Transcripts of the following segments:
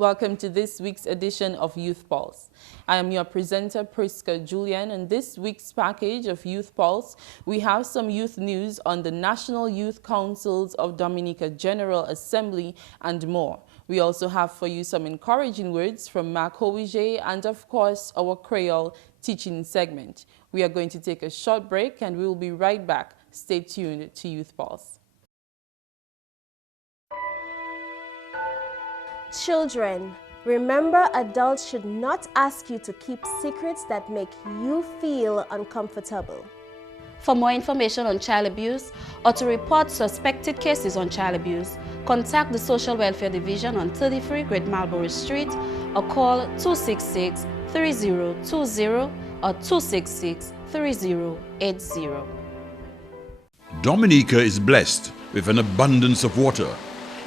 Welcome to this week's edition of Youth Pulse. I am your presenter, Priska Julian, and this week's package of Youth Pulse, we have some youth news on the National Youth Councils of Dominica General Assembly and more. We also have for you some encouraging words from Mark Hovige and, of course, our Creole teaching segment. We are going to take a short break and we will be right back. Stay tuned to Youth Pulse. Children, remember adults should not ask you to keep secrets that make you feel uncomfortable. For more information on child abuse or to report suspected cases on child abuse, contact the Social Welfare Division on 33 Great Marlborough Street or call 266-3020 or 266-3080. Dominica is blessed with an abundance of water,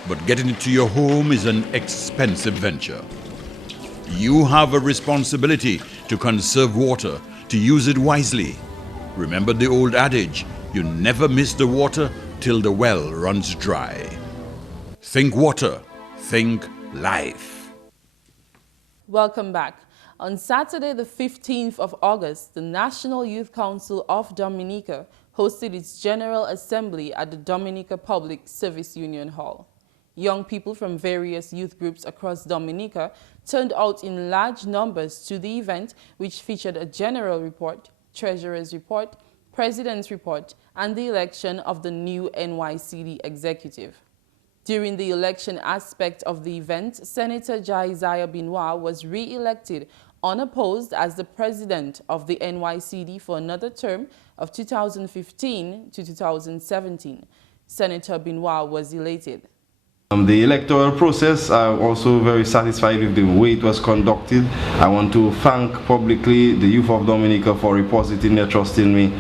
but getting it to your home is an expensive venture. You have a responsibility to conserve water, to use it wisely. Remember the old adage, you never miss the water till the well runs dry. Think water, think life. Welcome back. On Saturday, the 15th of August, the National Youth Council of Dominica hosted its General Assembly at the Dominica Public Service Union Hall. Young people from various youth groups across Dominica turned out in large numbers to the event, which featured a general report, treasurer's report, president's report, and the election of the new NYCD executive. During the election aspect of the event, Senator Jaiziah Benoit was re-elected unopposed as the president of the NYCD for another term of 2015 to 2017. Senator Benoit was elated. The electoral process, I'm also very satisfied with the way it was conducted. I want to thank publicly the youth of Dominica for repositing their trust in me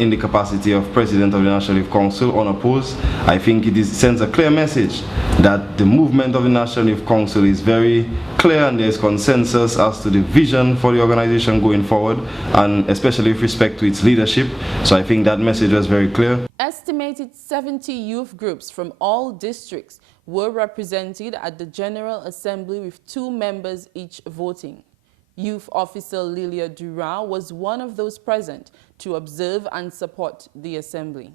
in the capacity of President of the National Youth Council unopposed. I think it sends a clear message that the movement of the National Youth Council is very clear and there is consensus as to the vision for the organization going forward, and especially with respect to its leadership. So I think that message was very clear. Estimated 70 youth groups from all districts were represented at the General Assembly with 2 members each voting. Youth Officer Lilia Durand was one of those present to observe and support the Assembly.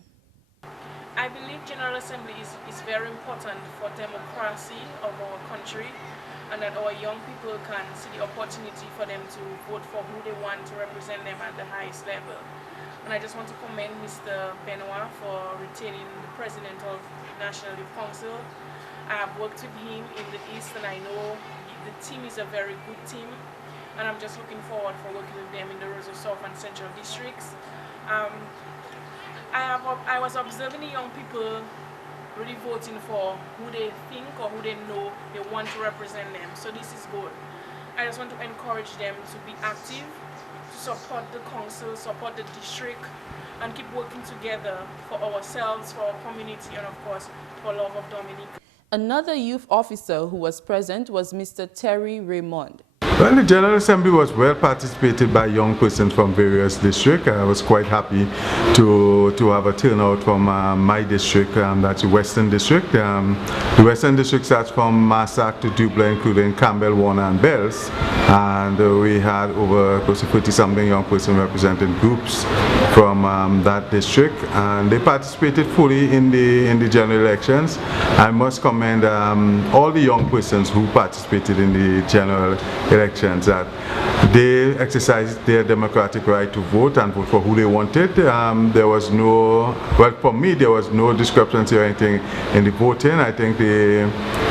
I believe General Assembly is very important for democracy of our country, and that our young people can see the opportunity for them to vote for who they want to represent them at the highest level. And I just want to commend Mr. Benoit for retaining the president of the National Youth Council. I have worked with him in the East and I know the team is a very good team, and I'm just looking forward for working with them in the Roseau South and Central districts. I was observing the young people really voting for who they think or who they know they want to represent them, so this is good. I just want to encourage them to be active, to support the council, support the district, and keep working together for ourselves, for our community, and of course for love of Dominica. Another youth officer who was present was Mr. Terry Raymond. Well, the General Assembly was well participated by young persons from various districts. I was quite happy to have a turnout from my district, that's the Western District. The Western District starts from Massac to Dublin, including Campbell, Warner and Bells. And we had over close to 30-something young persons representing groups from that district. And they participated fully in the general elections. I must commend all the young persons who participated in the general elections, that they exercised their democratic right to vote and vote for who they wanted. There was no, well, for me, there was no discrepancy or anything in the voting. I think the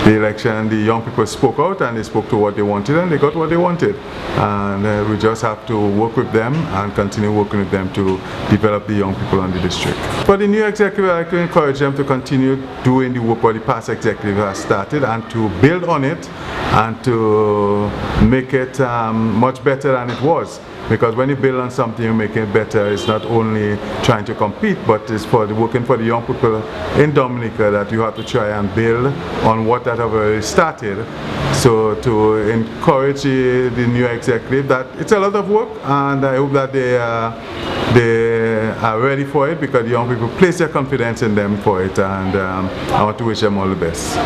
election, the young people spoke out and they spoke to what they wanted and they got what they wanted. And we just have to work with them and continue working with them to develop the young people in the district. For the new executive, I like to encourage them to continue doing the work what the past executive has started and to build on it and to make it much better than it was. Because when you build on something, you make it better. It's not only trying to compete, but it's for working for the young people in Dominica that you have to try and build on what that have already started. So to encourage the new executive that it's a lot of work, and I hope that they are ready for it, because the young people place their confidence in them for it, and I want to wish them all the best.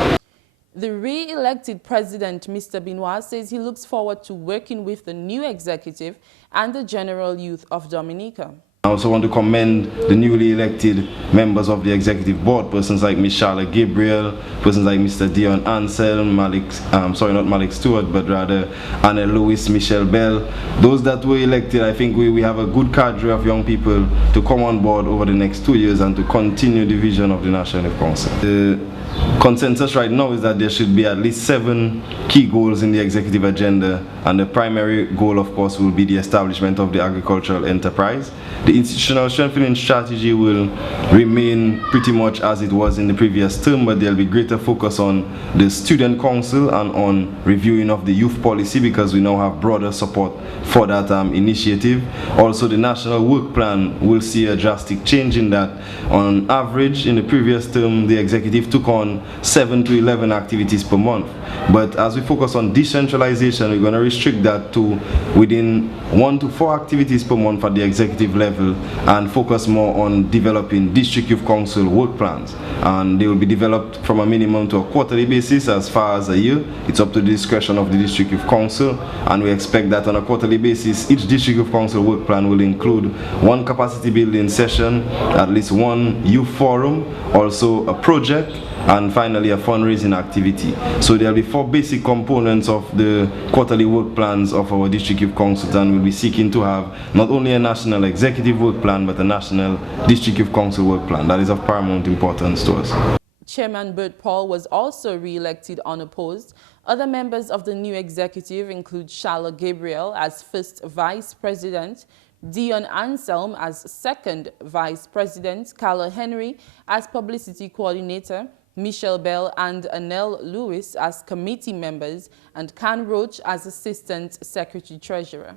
The re-elected president, Mr. Benoit, says he looks forward to working with the new executive and the general youth of Dominica. I also want to commend the newly elected members of the executive board, persons like Ms. Charlotte Gabriel, persons like Mr. Dion Anselm, not Malik Stewart, but rather Anna Lewis, Michelle Bell. Those that were elected, I think we have a good cadre of young people to come on board over the next 2 years and to continue the vision of the National Youth Council. The consensus right now is that there should be at least 7 key goals in the executive agenda, and the primary goal, of course, will be the establishment of the agricultural enterprise. The institutional strengthening strategy will remain pretty much as it was in the previous term, but there will be greater focus on the student council and on reviewing of the youth policy, because we now have broader support for that initiative. Also, the national work plan will see a drastic change in that. On average, in the previous term, the executive took on 7 to 11 activities per month. But as we focus on decentralization, we're going to restrict that to within 1 to 4 activities per month at the executive level, and focus more on developing district youth council work plans. And they will be developed from a minimum to a quarterly basis as far as a year. It's up to the discretion of the district youth council, and we expect that on a quarterly basis, each district youth council work plan will include 1 capacity building session, at least 1 youth forum, also a project, and finally a fundraising activity. So there will be 4 basic components of the quarterly work plans of our district youth councils, and we'll be seeking to have not only a national executive work plan but a national district youth council work plan. That is of paramount importance to us. Chairman Bert Paul was also re-elected unopposed. Other members of the new executive include Charlotte Gabriel as first vice president, Dion Anselm as second vice president, Carla Henry as publicity coordinator, Michelle Bell and Annelle Lewis as committee members, and Can Roach as assistant secretary treasurer.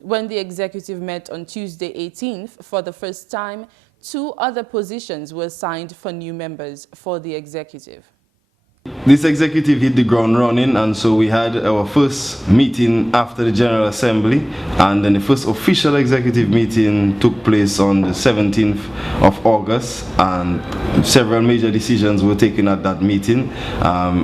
When the executive met on Tuesday 18th for the first time, 2 other positions were assigned for new members for the executive. This executive hit the ground running, and so we had our first meeting after the General Assembly, and then the first official executive meeting took place on the 17th of August, and several major decisions were taken at that meeting.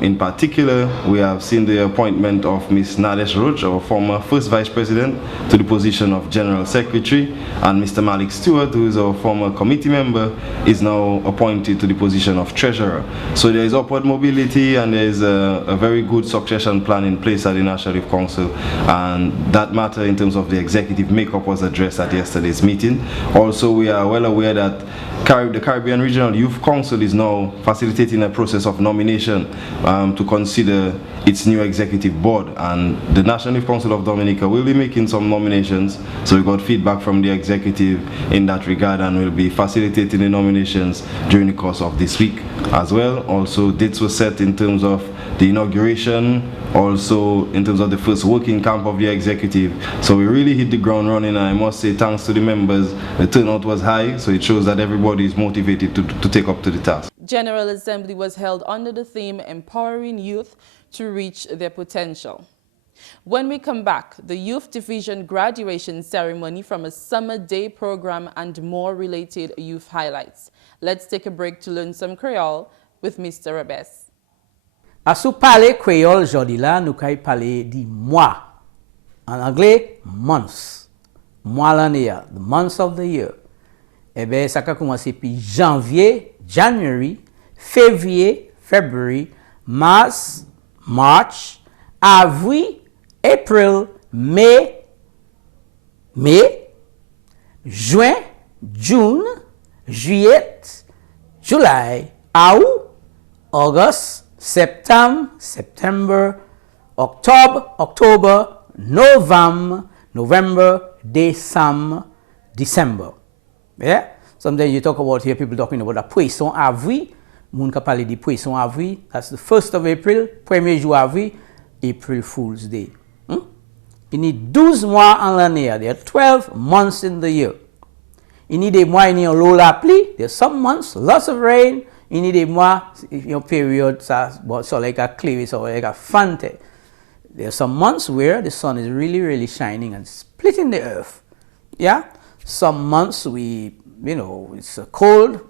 In particular, we have seen the appointment of Ms. Nadesh Roach, our former first vice president, to the position of General Secretary, and Mr. Malik Stewart, who is our former committee member, is now appointed to the position of treasurer. So there is upward mobility, and there is a very good succession plan in place at the National Youth Council, and that matter in terms of the executive makeup was addressed at yesterday's meeting. Also, we are well aware that the Caribbean Regional Youth Council is now facilitating a process of nomination to consider its new executive board, and the National Youth Council of Dominica will be making some nominations. So we got feedback from the executive in that regard, and will be facilitating the nominations during the course of this week as well. Also, dates were set in terms of the inauguration, also in terms of the first working camp of the executive. So we really hit the ground running, and I must say thanks to the members, the turnout was high, so it shows that everybody is motivated to take up to the task. General Assembly was held under the theme Empowering Youth to Reach Their Potential. When we come back, the Youth Division graduation ceremony from a summer day program and more related youth highlights. Let's take a break to learn some Creole with Mr. Rebes. A sou pale créole jodi la, nous kay pale di mois. En anglais, months. Mois l'année, the months of the year. Eh bien, ça a commencé puis janvier, January, février, February, Mars, March, avril, April, May, Juin, June, Juillet, July, Août, August, September, October, November, December. Yeah? Sometimes you talk about here, people talking about the poisson avril. Moun ka pale di poisson avril. That's the 1st of April, premier jour avril, April Fool's Day. You need 12 mois en l'année. There are 12 months in the year. You need des mois in l'eau la pluie. There's some months, lots of rain. You need des mois, period, so like a clear, so like a fante. There are some months where the sun is really, really shining and splitting the earth. Yeah? Some months we you know, it's cold,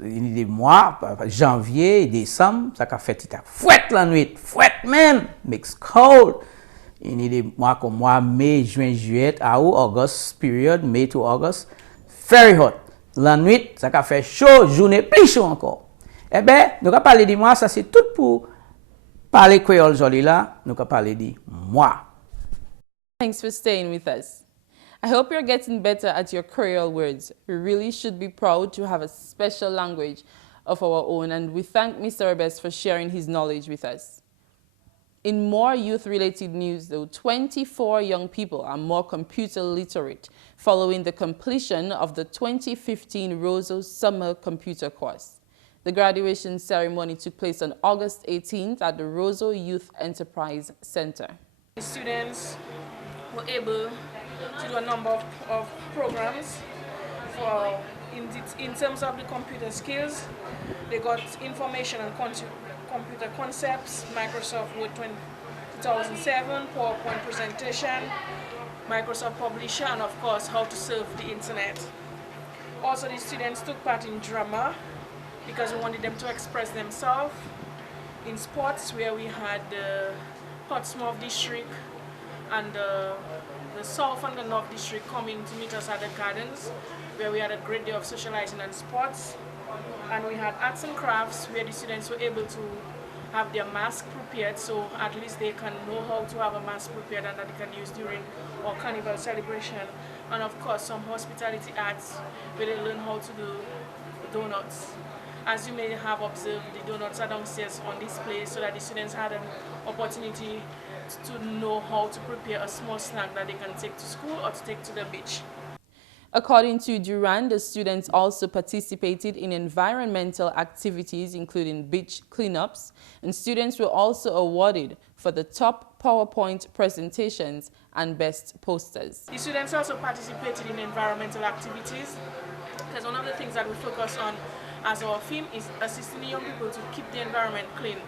in des mois, janvier, décembre, ça a fait fouette la nuit, fouette man, makes cold. In des mois comme mois mai, juin, juillet, August period, May to August, very hot. La nuit, ça a fait chaud, journée plus chaud encore. Eh bien, nous allons parler de moi, ça c'est tout pour parler créole aujourd'hui là, nous allons parler de moi. Thanks for staying with us. I hope you're getting better at your Creole words. We really should be proud to have a special language of our own, and we thank Mr. Rebes for sharing his knowledge with us. In more youth-related news, though, 24 young people are more computer literate following the completion of the 2015 Roseau Summer Computer Course. The graduation ceremony took place on August 18th at the Roseau Youth Enterprise Center. The students were able to do a number of programs for in terms of the computer skills. They got information on computer concepts, Microsoft Word 2007, PowerPoint presentation, Microsoft Publisher, and of course how to surf the internet. Also, the students took part in drama because we wanted them to express themselves. In sports, where we had the Portsmouth District and the South and the North District coming to meet us at the gardens, where we had a great day of socializing and sports. And we had arts and crafts, where the students were able to have their mask prepared, so at least they can know how to have a mask prepared and that they can use during our carnival celebration. And of course, some hospitality arts, where they learn how to do donuts. As you may have observed, the donuts are downstairs on display so that the students had an opportunity to know how to prepare a small snack that they can take to school or to take to the beach. According to Duran, the students also participated in environmental activities, including beach cleanups, and students were also awarded for the top PowerPoint presentations and best posters. The students also participated in environmental activities, because one of the things that we focus on as our theme is assisting the young people to keep the environment clean.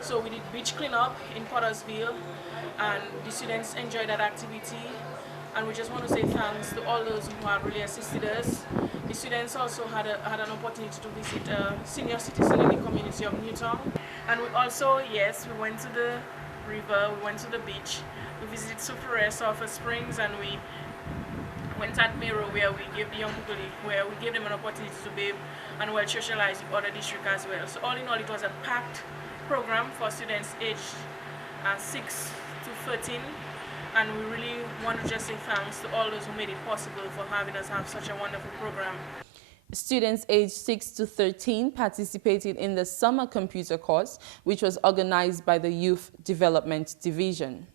So we did beach cleanup in Pottersville, and the students enjoyed that activity. And we just want to say thanks to all those who have really assisted us. The students also had an opportunity to visit a senior citizen in the community of Newtown. And we also, yes, we went to the river, we went to the beach, we visited Superior Sulphur Springs, and we went at Mero, where we gave the young people, where we gave them an opportunity to bathe and well socialize with other districts as well. So all in all, it was a packed program for students aged 6 to 13. And we really want to just say thanks to all those who made it possible for having us have such a wonderful program. Students aged 6 to 13 participated in the summer computer course, which was organized by the Youth Development Division.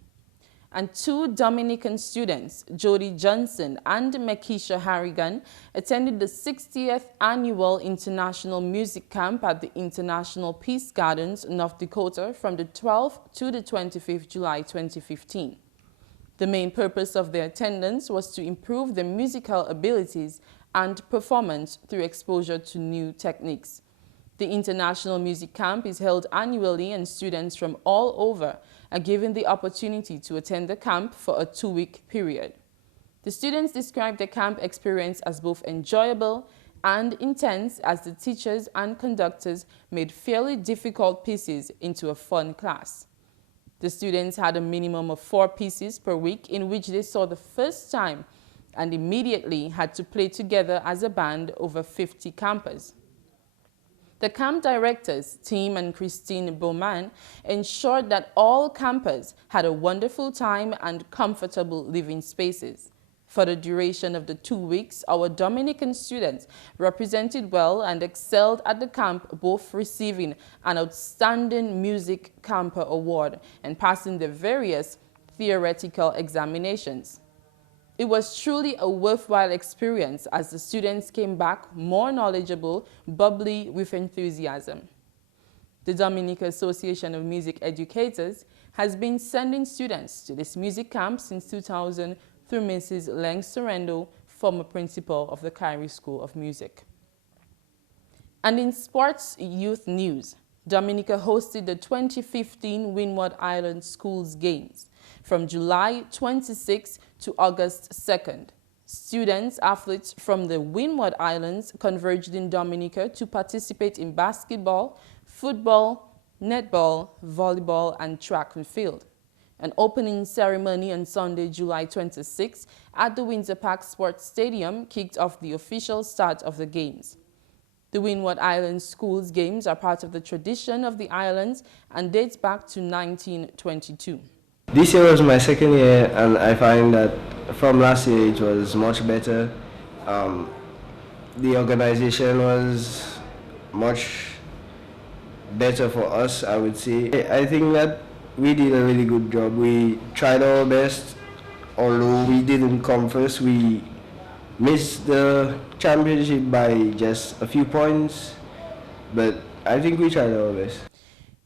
And 2 Dominican students, Jody Johnson and Mekisha Harrigan, attended the 60th Annual International Music Camp at the International Peace Gardens, North Dakota, from the 12th to the 25th July 2015. The main purpose of their attendance was to improve their musical abilities and performance through exposure to new techniques. The International Music Camp is held annually, and students from all over are given the opportunity to attend the camp for a 2-week period. The students described the camp experience as both enjoyable and intense, as the teachers and conductors made fairly difficult pieces into a fun class. The students had a minimum of 4 pieces per week, in which they saw the first time and immediately had to play together as a band over 50 campers. The camp directors, Tim and Christine Bowman, ensured that all campers had a wonderful time and comfortable living spaces. For the duration of the 2 weeks, our Dominican students represented well and excelled at the camp, both receiving an Outstanding Music Camper Award and passing the various theoretical examinations. It was truly a worthwhile experience, as the students came back more knowledgeable, bubbly with enthusiasm. The Dominica Association of Music Educators has been sending students to this music camp since 2000 through Mrs. Leng Sorrento, former principal of the Kyrie School of Music. And in sports youth news, Dominica hosted the 2015 Windward Island Schools Games from July 26 to August 2nd. Students, athletes from the Windward Islands converged in Dominica to participate in basketball, football, netball, volleyball, and track and field. An opening ceremony on Sunday, July 26 at the Windsor Park Sports Stadium kicked off the official start of the games. The Windward Islands Schools Games are part of the tradition of the islands and dates back to 1922. This year was my second year, and I find that from last year it was much better. The organization was much better for us, I would say. I think that we did a really good job. We tried our best. Although we didn't come first, we missed the championship by just a few points, but I think we tried our best.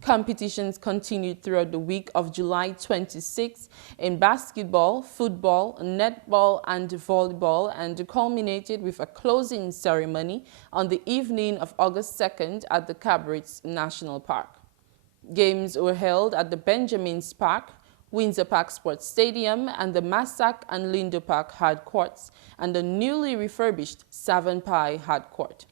Competitions continued throughout the week of July 26 in basketball, football, netball, and volleyball, and culminated with a closing ceremony on the evening of August 2nd at the Cabritz National Park. Games were held at the Benjamins Park, Windsor Park Sports Stadium, and the Massac and Lindo Park hard courts, and the newly refurbished Savon Pie hard court.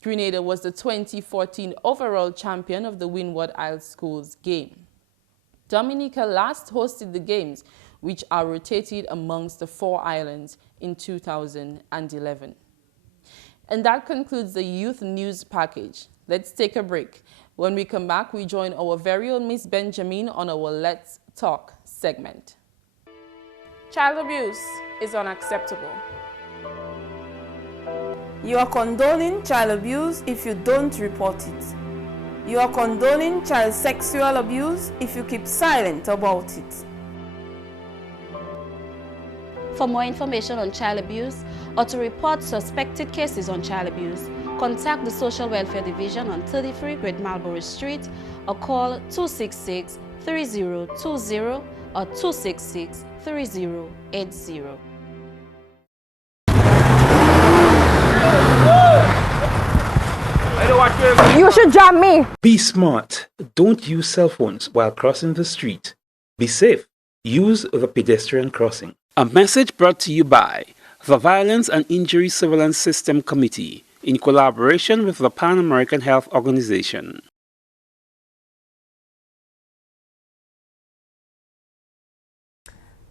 Grenada was the 2014 overall champion of the Windward Isles Schools game. Dominica last hosted the games, which are rotated amongst the 4 islands in 2011. And that concludes the Youth News package. Let's take a break. When we come back, we join our very own Miss Benjamin on our Let's Talk segment. Child abuse is unacceptable. You are condoning child abuse if you don't report it. You are condoning child sexual abuse if you keep silent about it. For more information on child abuse or to report suspected cases on child abuse, contact the Social Welfare Division on 33 Great Marlborough Street or call 266-3020 or 266-3080. You should jam me. Be smart. Don't use cell phones while crossing the street. Be safe. Use the pedestrian crossing. A message brought to you by the Violence and Injury Surveillance System Committee in collaboration with the Pan American Health Organization.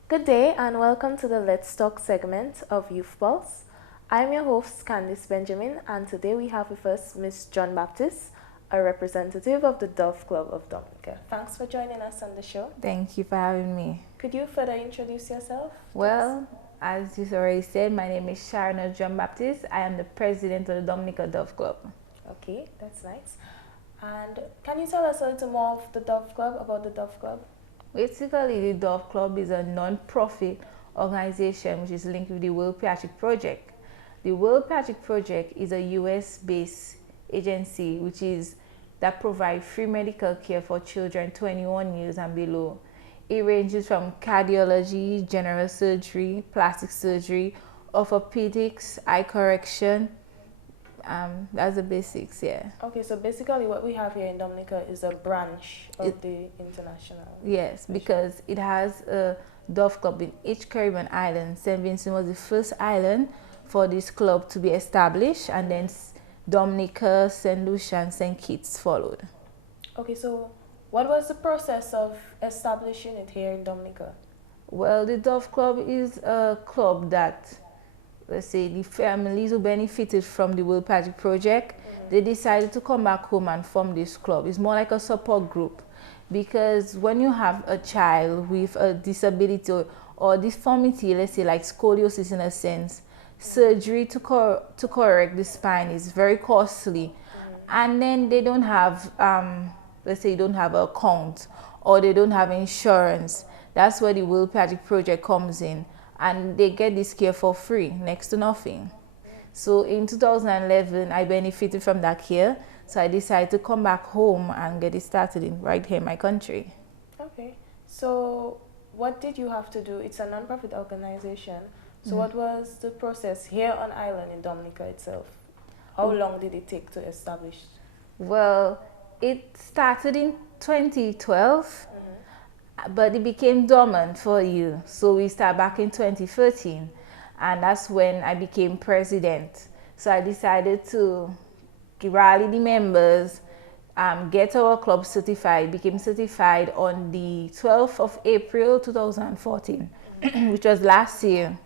Good day and welcome to the Let's Talk segment of Youth Pulse. I'm your host, Candice Benjamin, and today we have with us Ms. John Baptist, a representative of the Dove Club of Dominica. Thanks for joining us on the show. Thank you for having me. Could you further introduce yourself? Well, as you already said, my name is Sharon John Baptist. I am the president of the Dominica Dove Club. Okay, that's nice. And can you tell us a little more of the Dove Club, about the Dove Club? Basically, the Dove Club is a non-profit organization which is linked with the World Pediatric Project. The World Pediatric Project is a US-based agency that provides free medical care for children 21 years and below. It ranges from cardiology, general surgery, plastic surgery, orthopedics, eye correction. That's the basics, yeah. Okay, so basically what we have here in Dominica is a branch of the international. Yes, because it has a Dove Club in each Caribbean island. St. Vincent was the first island for this club to be established, and then Dominica, St. Lucia, and St. Kitts followed. Okay, so what was the process of establishing it here in Dominica? Well, the Dove Club is a club that, let's say, the families who benefited from the World Pediatric Project, they decided to come back home and form this club. It's more like a support group, because when you have a child with a disability or deformity, let's say like scoliosis in a sense, surgery to correct the spine is very costly, and then they don't have let's say, don't have an account or they don't have insurance. That's where the World Pediatric Project comes in, and they get this care for free, next to nothing. So in 2011, I benefited from that care, so I decided to come back home and get it started right here in my country. Okay, so what did you have to do? It's a non-profit organization. So what was the process here on island in Dominica itself? How long did it take to establish? Well, it started in 2012, but it became dormant for a year. So we started back in 2013. and that's when I became president. So I decided to rally the members, get our club certified, became certified on the 12th of April 2014, which was last year.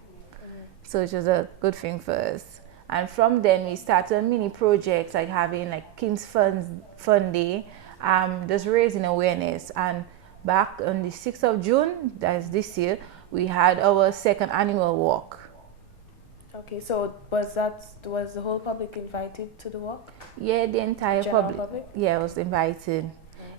So it was a good thing for us. And from then we started mini projects like having like King's Fun Day, just raising awareness. And back on the 6th of June, that's this year, we had our second annual walk. Okay, so was the whole public invited to the walk? Yeah, the entire public. Yeah, was invited.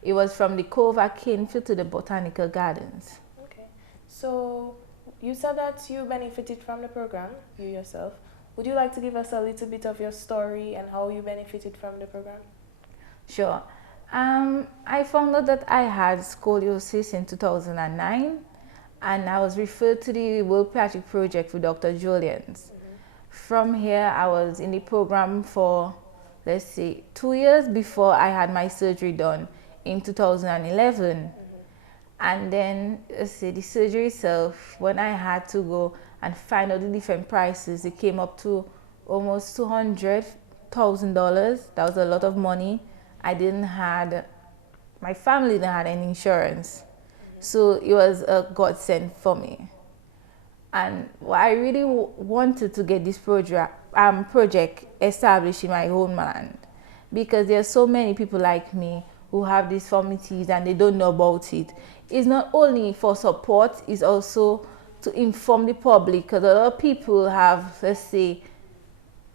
It was from the Cove at Canefield to the Botanical Gardens. Okay, so you said that you benefited from the program, you yourself. Would you like to give us a little bit of your story and how you benefited from the program? Sure. I found out that I had scoliosis in 2009, and I was referred to the World Pediatric Project with Dr. Julians. From here, I was in the program for, let's say, 2 years before I had my surgery done in 2011. And then, let's say, the surgery itself, when I had to go and find out the different prices, it came up to almost $200,000. That was a lot of money. My family didn't have any insurance. So it was a godsend for me. And I really wanted to get this project established in my homeland, because there are so many people like me who have these deformities and they don't know about it. It's not only for support, it's also to inform the public, because a lot of people have, let's say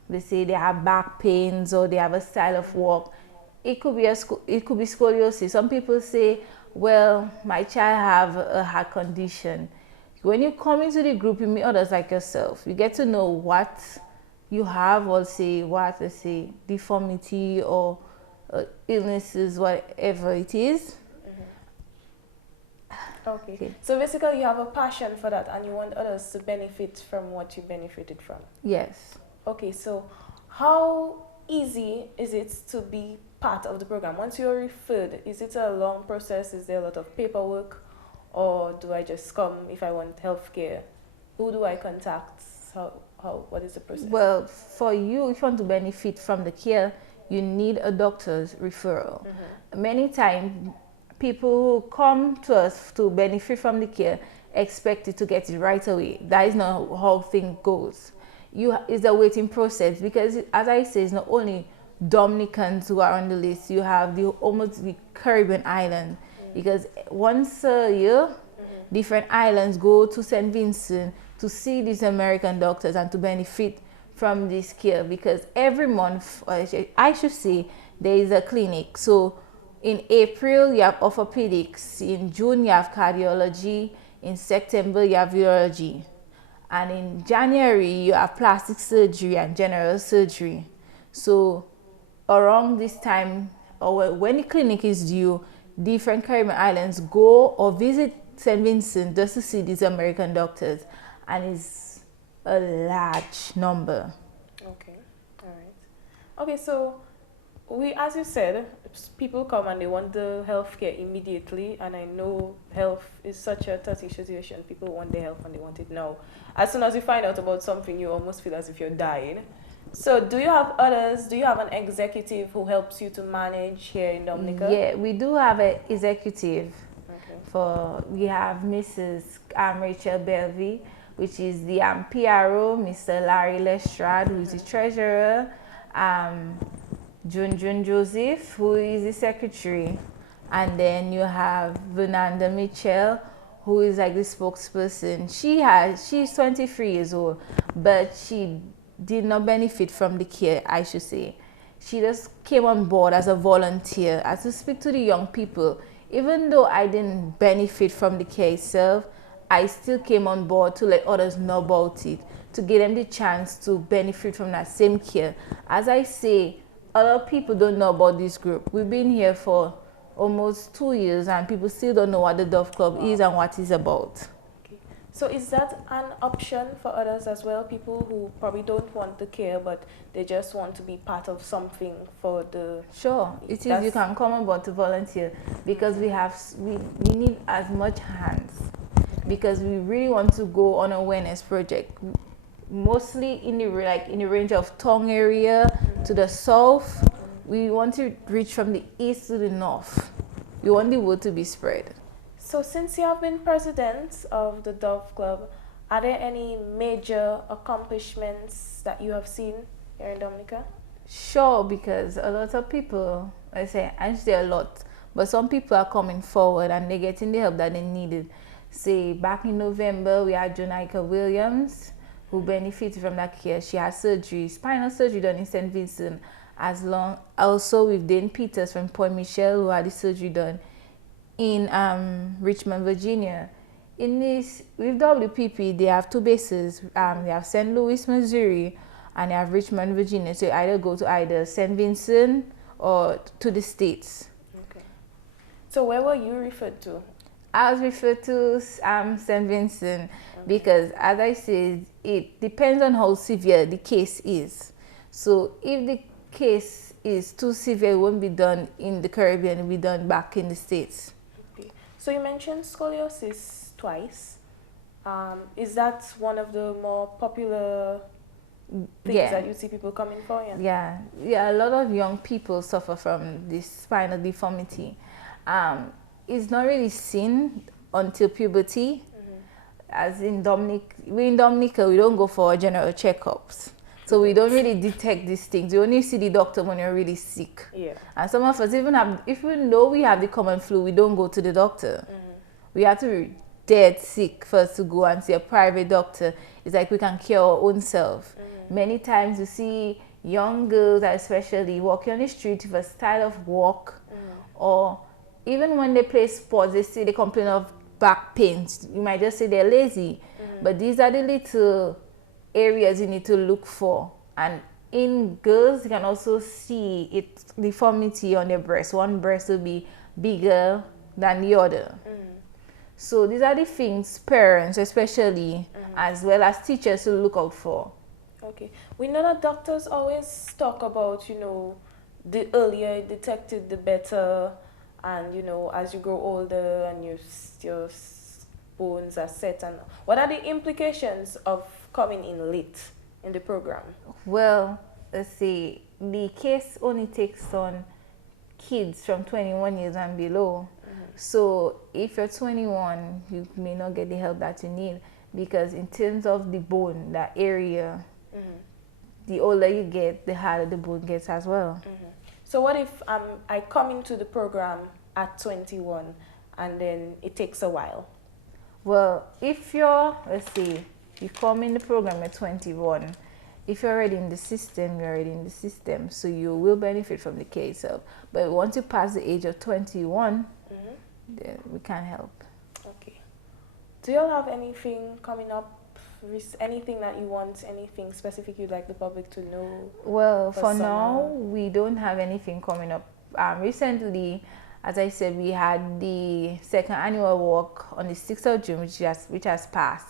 they have back pains or they have a style of walk. It could be scoliosis. Some people say, well, my child have a heart condition. When you come into the group, you meet others like yourself. You get to know what you have, or let's say deformity or illnesses, whatever it is. Okay. So basically you have a passion for that and you want others to benefit from what you benefited from. Yes. Okay, so how easy is it to be part of the program? Once you're referred, is it a long process? Is there a lot of paperwork? Or do I just come if I want healthcare? Who do I contact? What is the process? Well, for you, if you want to benefit from the care, you need a doctor's referral. Many times, people who come to us to benefit from the care expect to get it right away. That is not how things goes. It's a waiting process, because, as I say, it's not only Dominicans who are on the list. You have almost the Caribbean island, because once a year, different islands go to St. Vincent to see these American doctors and to benefit from this care, because every month, I should say, there is a clinic. So in April, you have orthopedics. In June, you have cardiology. In September, you have urology. And in January, you have plastic surgery and general surgery. So around this time, or when the clinic is due, different Caribbean islands go or visit St. Vincent just to see these American doctors. And it's a large number. Okay, all right. Okay, so as you said, people come and they want the healthcare immediately, and I know health is such a touchy situation. People want their health and they want it now. As soon as you find out about something, you almost feel as if you're dying. So do you have others? Do you have an executive who helps you to manage here in Dominica? Yeah, we do have an executive. Okay. We have Mrs. Rachel Belvy, which is the PRO, Mr. Larry Lestrade, who is the treasurer, Jun Joseph, who is the secretary, and then you have Vernanda Mitchell, who is like the spokesperson. She's 23 years old, but she did not benefit from the care, I should say. She just came on board as a volunteer, as to speak to the young people. Even though I didn't benefit from the care itself, I still came on board to let others know about it, to give them the chance to benefit from that same care. As I say, a lot of people don't know about this group. We've been here for almost 2 years and people still don't know what the Dove Club is and what it's about. Okay. So is that an option for others as well? People who probably don't want the care, but they just want to be part of something for the... Sure, it is. You can come on board to volunteer, because we need as much hands, because we really want to go on an awareness project. mostly in the range of Tong area to the south. We want to reach from the east to the north. We want the word to be spread. So since you have been president of the Dove Club, are there any major accomplishments that you have seen here in Dominica? Sure, because a lot of people, I say a lot, but some people are coming forward and they're getting the help that they needed. Say back in November, we had Jonica Williams, who benefited from that care. She had surgery, spinal surgery done in St. Vincent. Also with Dane Peters from Point Michel, who had the surgery done in Richmond, Virginia. In this, with WPP, they have two bases. They have St. Louis, Missouri, and they have Richmond, Virginia. So you either go to either St. Vincent or to the States. Okay. So where were you referred to? I was referred to St. Vincent because, as I said, it depends on how severe the case is. So if the case is too severe, it won't be done in the Caribbean, it will be done back in the States. Okay. So you mentioned scoliosis twice. Is that one of the more popular things that you see people coming for? Yeah, a lot of young people suffer from this spinal deformity. It's not really seen until puberty. As in Dominica, we don't go for general checkups. So we don't really detect these things. You only see the doctor when you're really sick. Yeah. And some of us even though we have the common flu, we don't go to the doctor. We have to be dead sick first to go and see a private doctor. It's like we can cure our own self. Many times you see young girls especially walking on the street with a style of walk, or even when they play sports, they complain of back pains. You might just say they're lazy. But these are the little areas you need to look for. And in girls, you can also see deformity on their breast. One breast will be bigger than the other. So these are the things parents especially, as well as teachers, to look out for. Okay. We know that doctors always talk about, the earlier detected, the better. And, as you grow older and your bones are set. And what are the implications of coming in late in the program? Well, let's see. The case only takes on kids from 21 years and below. So if you're 21, you may not get the help that you need, because in terms of the bone, that area, the older you get, the harder the bone gets as well. So what if I come into the program at 21 and then it takes a while? Well, if let's say, you come in the program at 21, if you're already in the system, you're already in the system, so you will benefit from the care itself. But once you pass the age of 21, then we can help. Okay. Do you all have anything coming up? Anything that you want, anything specific you'd like the public to know? Well, for now, we don't have anything coming up. Recently, as I said, we had the second annual walk on the 6th of June, which has passed.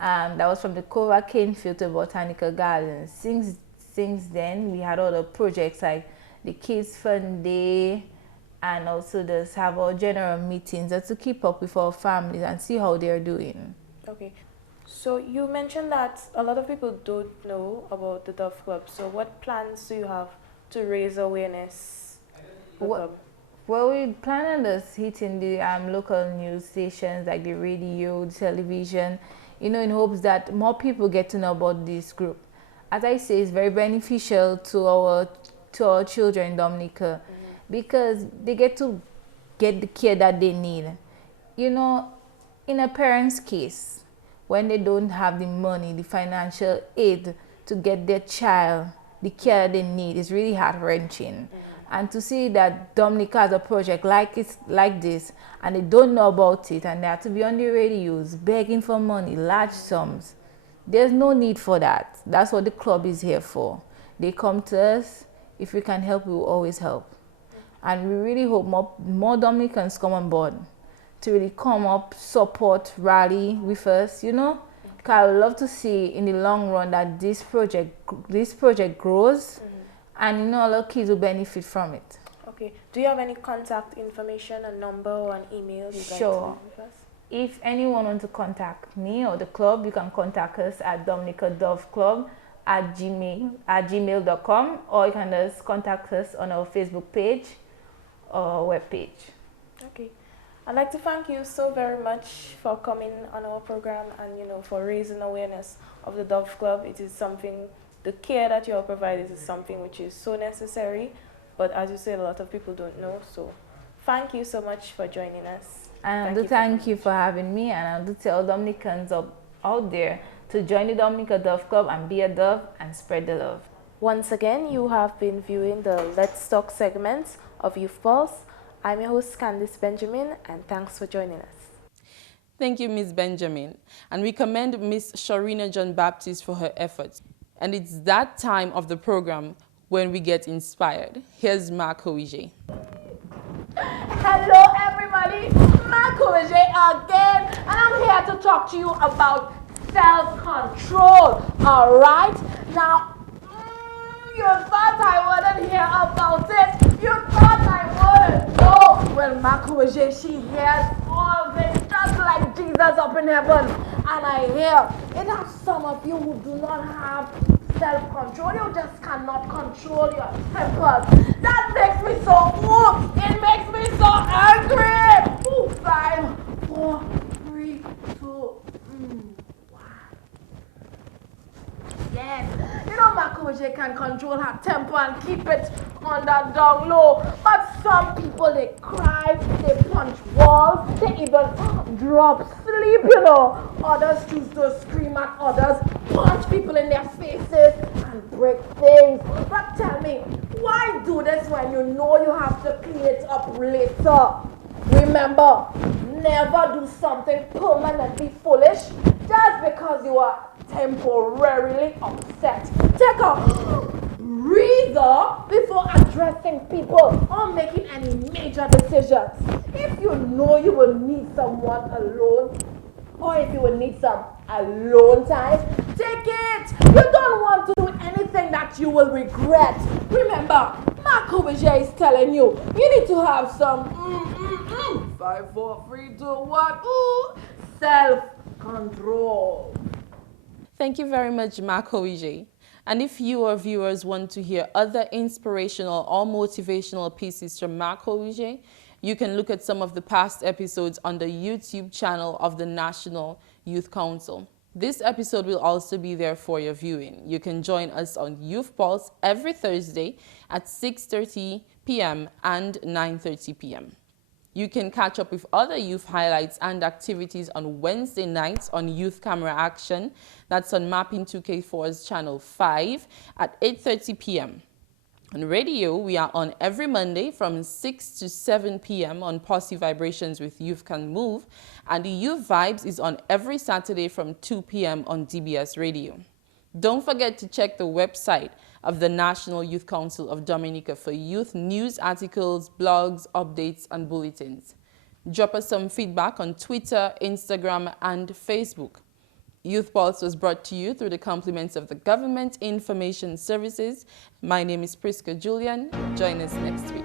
That was from the Cova Canefield to Botanical Gardens. Since then, we had other projects like the Kids Fun Day, and also just have our general meetings just to keep up with our families and see how they're doing. Okay. So you mentioned that a lot of people don't know about the Dove Club. So what plans do you have to raise awareness? Well, we plan on just hitting the local news stations like the radio, the television, in hopes that more people get to know about this group. As I say, it's very beneficial to our children in Dominica, because they get to get the care that they need. In a parent's case, when they don't have the money, the financial aid to get their child the care they need, is really heart-wrenching. And to see that Dominica has a project like this, and they don't know about it, and they have to be on the radios begging for money, large sums, there's no need for that. That's what the club is here for. They come to us. If we can help, we will always help. And we really hope more Dominicans come on board to really come up, support, rally with us, Because I would love to see in the long run that this project grows, and a lot of kids will benefit from it. Okay. Do you have any contact information, a number or an email you'd like to leave with us? if anyone wants to contact me or the club, you can contact us at dominicadoveclub@gmail.com, or you can just contact us on our Facebook page or web page. Okay. I'd like to thank you so very much for coming on our program and, for raising awareness of the Dove Club. It is something, the care that you all provide is something which is so necessary, but as you said, a lot of people don't know. So thank you so much for joining us. And thank you for having me, and I want to tell Dominicans out there to join the Dominica Dove Club and be a dove and spread the love. Once again, you have been viewing the Let's Talk segment of Youth Pulse. I'm your host, Candice Benjamin, and thanks for joining us. Thank you, Ms. Benjamin. And we commend Ms. Sharina John Baptist for her efforts. And it's that time of the program when we get inspired. Here's Mark Hoije. Hello, everybody. Mark Hoije again. And I'm here to talk to you about self-control. All right? Now, you thought I wouldn't hear about it. You thought I would. Oh, well, Mark Hoije, she hears all this just like Jesus up in heaven. And I hear it has some of you who do not have self-control. You just cannot control your tempers. That makes me so it makes me so angry. 5, 4, 3, 2, 1. Yes. Mark Hoije can control her temper and keep it on that down low. But some people, they cry, they punch walls, they even drop sleep, Others choose to scream at others, punch people in their faces, and break things. But tell me, why do this when you know you have to clean it up later? Remember, never do something permanently foolish just because you are temporarily upset. Take a breather before addressing people or making any major decisions. If you know you will need someone alone, or if you will need some alone time, take it. You don't want to do anything that you will regret. Remember, Mark Hoije is telling you, you need to have some 5, 4, 3, 2, 1, self-control. Thank you very much, Mark Hoije. And if you or viewers want to hear other inspirational or motivational pieces from Mark Hoije, you can look at some of the past episodes on the YouTube channel of the National Youth Council. This episode will also be there for your viewing. You can join us on Youth Pulse every Thursday at 6:30 p.m. and 9:30 p.m. You can catch up with other youth highlights and activities on Wednesday nights on Youth Camera Action. That's on Mapping 2K4's channel 5 at 8:30 p.m. On radio, we are on every Monday from 6 to 7 p.m. on Posse Vibrations with Youth Can Move, and the Youth Vibes is on every Saturday from 2 p.m. on DBS Radio. Don't forget to check the website of the National Youth Council of Dominica for youth news articles, blogs, updates, and bulletins. Drop us some feedback on Twitter, Instagram, and Facebook. Youth Pulse was brought to you through the compliments of the Government Information Services. My name is Priska Julian. Join us next week.